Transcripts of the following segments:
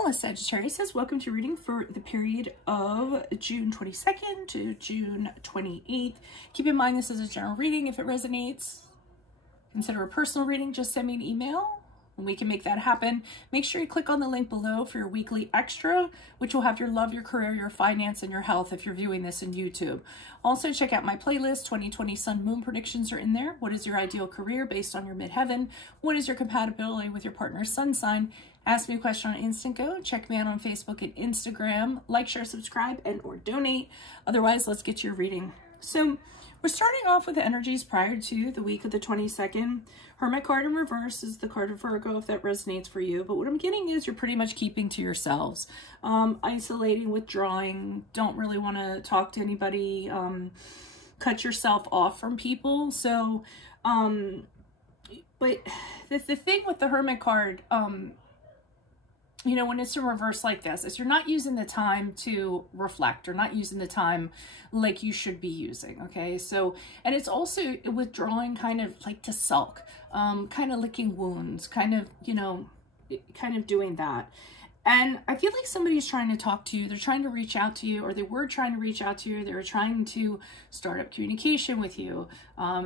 Hello Sagittarius, welcome to reading for the period of June 22nd to June 28th. Keep in mind this is a general reading. If it resonates, consider a personal reading. Just send me an email and we can make that happen. Make sure you click on the link below for your weekly extra, which will have your love, your career, your finance, and your health if you're viewing this in YouTube. Also check out my playlist. 2020 Sun Moon predictions are in there. What is your ideal career based on your midheaven? What is your compatibility with your partner's sun sign? Ask me a question on Instant Go. Check me out on Facebook and Instagram. Like, share, subscribe, and or donate. Otherwise, let's get to your reading. So we're starting off with the energies prior to the week of the 22nd. Hermit card in reverse is the card of Virgo, if that resonates for you. But what I'm getting is you're pretty much keeping to yourselves. Isolating, withdrawing, don't really want to talk to anybody. Cut yourself off from people. So, but the thing with the Hermit card, you know, when it's in reverse like this, is you're not using the time to reflect or not using the time like you should be using, okay? So, and it's also withdrawing kind of like to sulk, kind of licking wounds, kind of, you know, kind of doing that. And I feel like somebody's trying to talk to you. They're trying to reach out to you, or they were trying to reach out to you. They were trying to start up communication with you.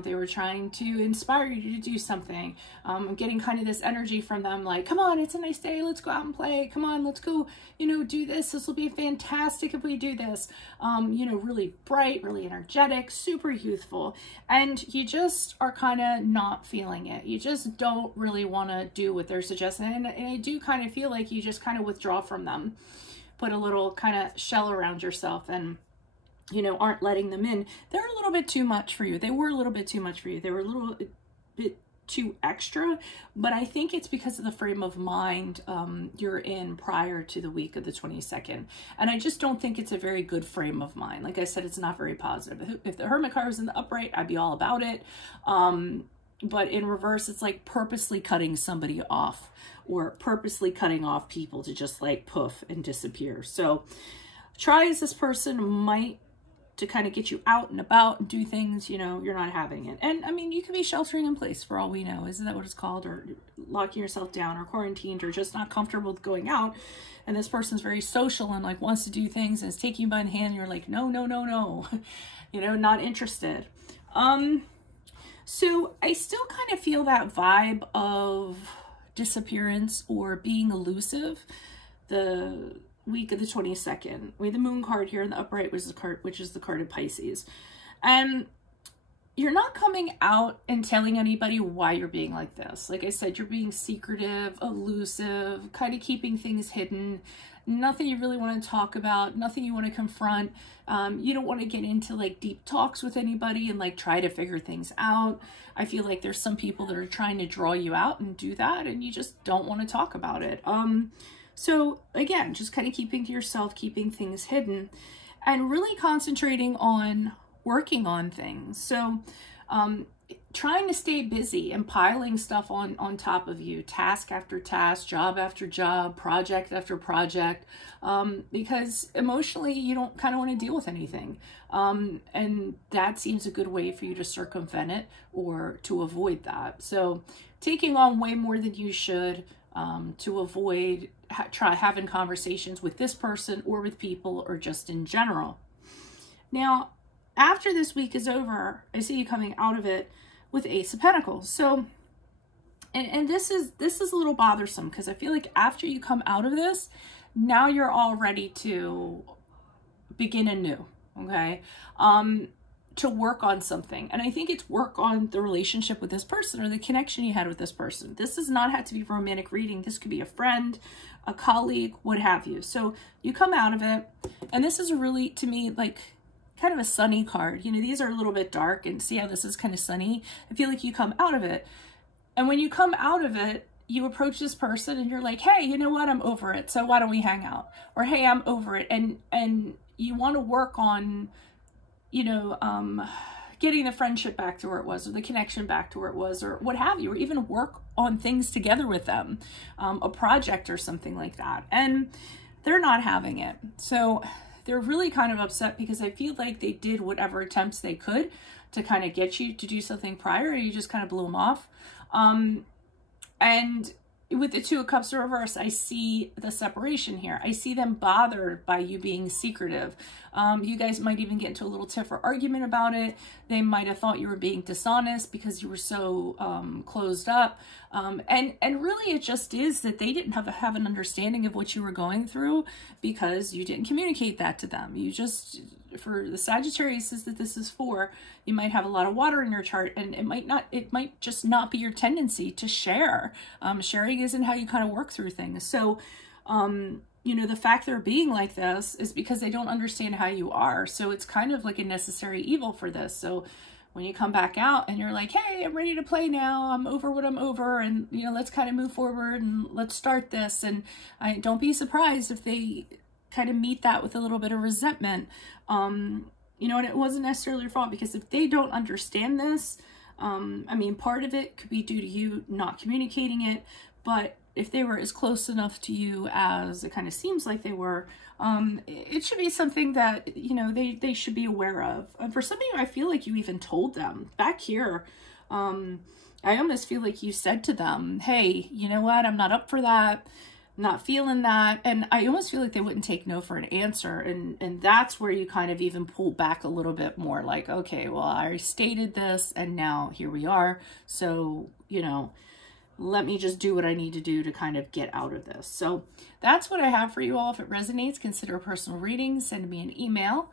They were trying to inspire you to do something. I'm getting kind of this energy from them like, come on, it's a nice day. Let's go out and play. Come on, let's go, you know, do this. This will be fantastic if we do this. You know, really bright, really energetic, super youthful. And you just are kind of not feeling it. You just don't really want to do what they're suggesting. And I do kind of feel like you just kind of withdraw from them, put a little kind of shell around yourself, and you know, aren't letting them in. They're a little bit too much for you. They were a little bit too much for you. They were a little bit too extra, but I think it's because of the frame of mind you're in prior to the week of the 22nd. And I just don't think it's a very good frame of mind. Like I said, it's not very positive. If the Hermit card was in the upright, I'd be all about it. But in reverse, it's like purposely cutting somebody off, or purposely cutting off people to just like poof and disappear. So try as this person might to kind of get you out and about and do things, you know, you're not having it. And I mean, you could be sheltering in place for all we know. Isn't that what it's called? Or locking yourself down, or quarantined, or just not comfortable with going out. And this person's very social and like wants to do things and is taking you by the hand. And you're like, no, no, no, no, you know, not interested. So I still kind of feel that vibe of disappearance or being elusive the week of the 22nd. We have the moon card here in the upright, which is the card of Pisces. And you're not coming out and telling anybody why you're being like this. Like I said, you're being secretive, elusive, kind of keeping things hidden. Nothing you really want to talk about, nothing you want to confront. You don't want to get into like deep talks with anybody and like try to figure things out. I feel like there's some people that are trying to draw you out and do that, and you just don't want to talk about it. So again, just kind of keeping to yourself, keeping things hidden, and really concentrating on working on things. So trying to stay busy and piling stuff on top of you, task after task, job after job, project after project, because emotionally you don't kind of want to deal with anything. And that seems a good way for you to circumvent it or to avoid that. So taking on way more than you should, to avoid try having conversations with this person or with people or just in general. Now, after this week is over, I see you coming out of it with Ace of Pentacles. So, and this is a little bothersome because I feel like after you come out of this, now you're all ready to begin anew, okay? To work on something. And I think it's work on the relationship with this person or the connection you had with this person. This does not have to be romantic reading. This could be a friend, a colleague, what have you. So you come out of it, and this is a really, to me, like kind of a sunny card. You know, these are a little bit dark, and see how this is kind of sunny? I feel like you come out of it. And when you come out of it, you approach this person and you're like, hey, you know what? I'm over it. So why don't we hang out? Or, hey, I'm over it. And you want to work on, you know, getting the friendship back to where it was, or the connection back to where it was, or what have you, or even work on things together with them, a project or something like that. And they're not having it. So they're really kind of upset because I feel like they did whatever attempts they could to kind of get you to do something prior, and you just kind of blew them off. And with the Two of Cups reversed, I see the separation here. I see them bothered by you being secretive. You guys might even get into a little tiff or argument about it. They might have thought you were being dishonest because you were so closed up. And really it just is that they didn't have an understanding of what you were going through because you didn't communicate that to them. You just, for the Sagittarius that this is for, you might have a lot of water in your chart, and it might just not be your tendency to share. Sharing isn't how you kind of work through things. So, you know, the fact they're being like this is because they don't understand how you are. So it's kind of like a necessary evil for this. So when you come back out and you're like, hey, I'm ready to play now, I'm over what I'm over, and, you know, let's kind of move forward and let's start this. And don't be surprised if they kind of meet that with a little bit of resentment. You know, and it wasn't necessarily your fault, because if they don't understand this, I mean, part of it could be due to you not communicating it, but if they were as close enough to you as it kind of seems like they were, it should be something that, you know, they should be aware of. And for some of you, I feel like you even told them. Back here, I almost feel like you said to them, hey, you know what, I'm not up for that. Not feeling that. And I almost feel like they wouldn't take no for an answer. And that's where you kind of even pull back a little bit more, like, okay, well, I stated this and now here we are. So, you know, let me just do what I need to do to kind of get out of this. So that's what I have for you all. If it resonates, consider a personal reading. Send me an email.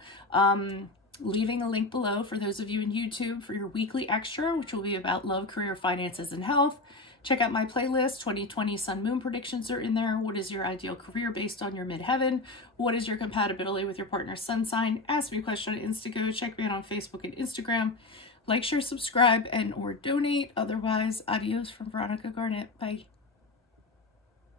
Leaving a link below for those of you in YouTube for your weekly extra, which will be about love, career, finances, and health. Check out my playlist. 2020 Sun Moon predictions are in there. What is your ideal career based on your midheaven? What is your compatibility with your partner's sun sign? Ask me a question on Instago. Check me out on Facebook and Instagram. Like, share, subscribe, and or donate. Otherwise, adios from Veronica Garnett. Bye.